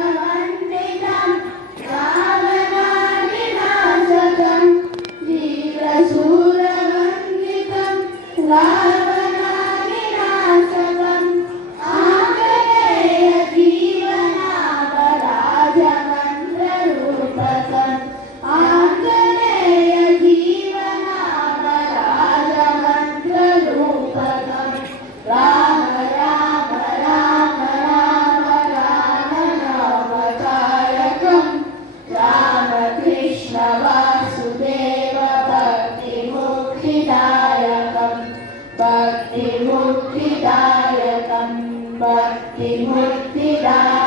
वीरशूरवन्दितं रावणाविनाशकं वीरशूरवन्दितं रावणाविनाशकं आङ्जनेय जीवनावराजमन्त्ररूपकम् आङ्जनेय जीवनावराजमन्त्ररूपकम् Ram Ram Ram Ram Ram नामतारकं Ramakrishna Vasudev भक्तिमुक्तिदायकं भक्तिमुक्तिदायकं भक्तिमुक्तिदायकम्